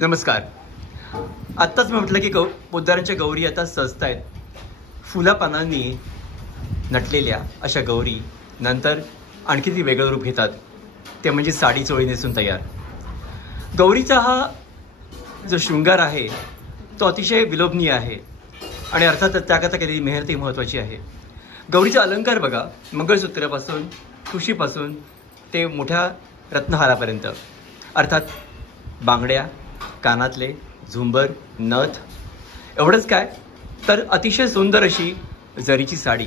नमस्कार. आत्ताच मी म्हटलं की पोद्दारांच्या गौरी आता सजत आहेत. फुला पानांनी नटलेल्या अशा गौरी नंतर आणखी ती वेगळं रूप घेतात, ते म्हणजे साडी चोळी नेसून तयार. गौरीचा हा जो शृंगार आहे तो अतिशय विलोभनीय आहे आणि अर्थातच त्याकरता कधी मेहनतही महत्त्वाची आहे. गौरीचा अलंकार बघा, मंगळसूत्रापासून ठुशीपासून ते मोठ्या रत्नहारापर्यंत, अर्थात बांगड्या, कानातले, झुंबर, नथ, एवढंच काय तर अतिशय सुंदर अशी जरीची साडी.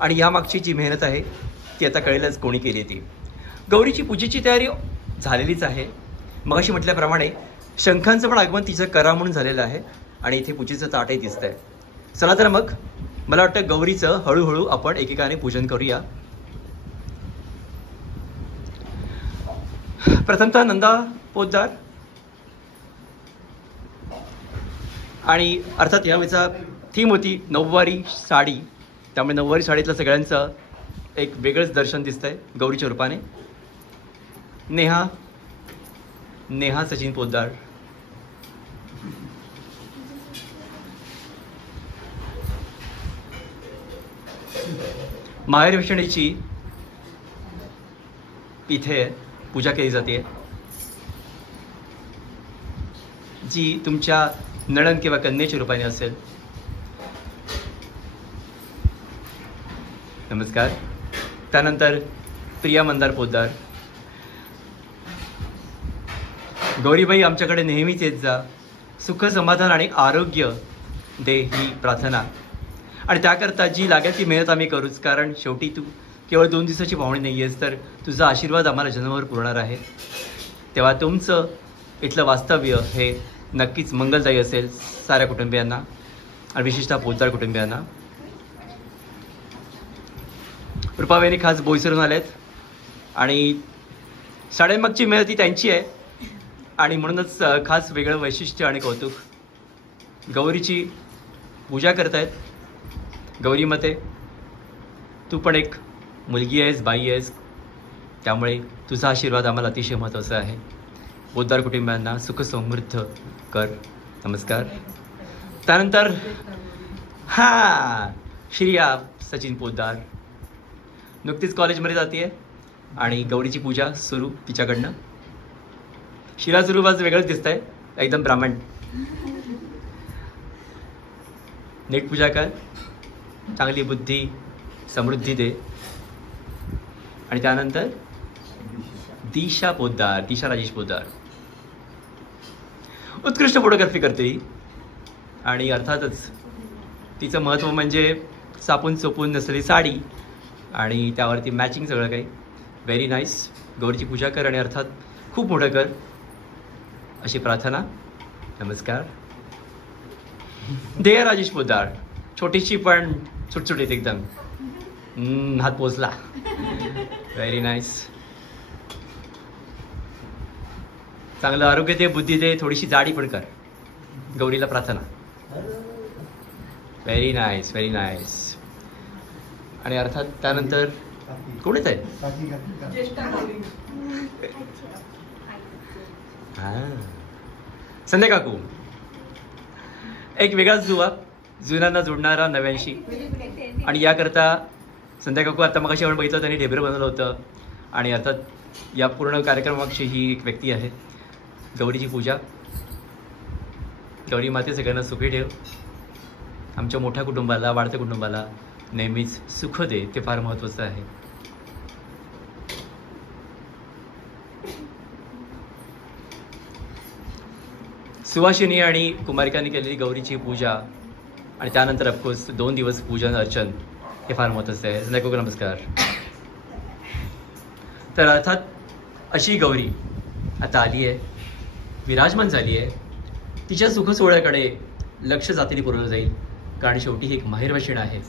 आणि यामागची जी मेहनत आहे ती आता कळेलच कोणी केली ती. गौरीची पूजेची तयारी झालेलीच आहे. मगाशी म्हटल्याप्रमाणे शंखांचं पण आगमन तिचं करा म्हणून झालेलं आहे आणि इथे पूजेचं ताटही दिसतंय. चला तर मग मला वाटतं गौरीचं हळूहळू आपण एकेकाने पूजन करूया. प्रथमतः नंदा पोद्दार आणि अर्थात यावेळेचा थीम होती नऊवारी साडी, त्यामुळे नऊवारी साडीतलं सगळ्यांचं एक वेगळंच दर्शन दिसतंय गौरीच्या रूपाने. नेहा सचिन पोद्दार, माहेरवेषणीची इथे पूजा केली जाते, जी तुमच्या नणंद किंवा कन्येच्या रूपाने असेल. नमस्कार. त्यानंतर प्रिया मंदार पोद्दार, गौरीबाई आमच्याकडे नेहमीच येत जा, सुख समाधान आणि आरोग्य दे ही प्रार्थना, आणि त्याकरता जी लागेल ती मेहनत आम्ही करूच, कारण शेवटी तू केवळ 2 दिवसाची पाहुणी नाही आहेस, तर तुझा आशीर्वाद आम्हाला जन्मभर पुरणार आहे. तेव्हा तुमचं इथलं वास्तव्य हे नक्कीच मंगलदायी असेल साऱ्या कुटुंबियांना आणि विशेषतः पोद्दार कुटुंबियांना. रुपाबाईंनी खास बोईसरून आलेत आणि साड्यांमागची मेहनत ही त्यांची आहे आणि म्हणूनच खास वेगळं वैशिष्ट्य आणि कौतुक. गौरीची पूजा करतायत. गौरीमते तू पण एक मुलगी आहेस, बाई आहेस, त्यामुळे तुझा आशीर्वाद आम्हाला अतिशय महत्त्वाचा आहे. पोद्दार कुटुंबियांना सुख समृद्ध कर. नमस्कार. त्यानंतर श्रिया सचिन पोद्दार नुकतीच कॉलेजमध्ये जाते आणि गौरीची पूजा सुरू तिच्याकडनं. शिराचं रूप आज वेगळंच दिसत आहे, एकदम ब्राह्मण. नीट पूजा कर, चांगली बुद्धी समृद्धी दे. आणि त्यानंतर दिशा राजेश पोद्दार उत्कृष्ट फोटोग्राफी करते आणि अर्थातच तिचं महत्त्व म्हणजे सापून चोपून नसलेली साडी आणि त्यावरती मॅचिंग सगळं काही. Very nice. गौरीची पूजा कर आणि अर्थात खूप मोठं कर अशी प्रार्थना. नमस्कार. देय राजेश पोद्दार, छोटीशी पण सुटसुटीत एकदम, हात पोचला. Very nice. चांगलं आरोग्य दे, बुद्धी दे, थोडीशी जाडी पण कर. गौरीला प्रार्थना. Very nice, very nice. आणि अर्थात त्यानंतर कोणीच आहे संध्या काकू, एक वेगळाच दुवा, जुन्यांना जोडणारा नव्यांशी. आणि याकरता संध्या काकू आता मगाशी आपण बघितलं त्यांनी ढेबरं बनवलं होतं आणि अर्थात या पूर्ण कार्यक्रमामागची ही एक व्यक्ती आहे. गौरीची पूजा. गौरी माते सगळ्यांना सुखी ठेव. आमच्या मोठ्या कुटुंबाला, वाढत्या कुटुंबाला नेहमीच सुख दे, ते फार महत्त्वाचं आहे. सुवासिनी आणि कुमारिकांनी केलेली गौरीची पूजा आणि त्यानंतर ऑफकोर्स 2 दिवस पूजन अर्चन हे फार महत्त्वाचं आहे. संध्याकाळी नमस्कार. तर अर्थात अशी गौरी आता आली आहे, विराजमान झाली आहे. तिच्या सुख सोहळ्याकडे लक्ष जातीने पुरवलं जाईल, कारण शेवटी ही एक माहेरवाशीण आहे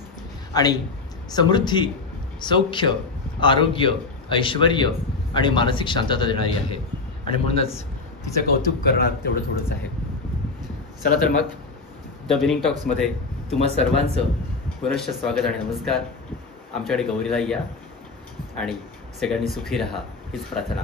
आणि समृद्धी, सौख्य, आरोग्य, ऐश्वर्य आणि मानसिक शांतता देणारी आहे आणि म्हणूनच तिचं कौतुक करणार तेवढं थोडंच आहे. चला तर मग द विनिंग टॉक्समध्ये तुम्हा सर्वांचं पुनश्च स्वागत आणि नमस्कार. आमच्याकडे गौरीला या आणि सगळ्यांनी सुखी राहा हीच प्रार्थना.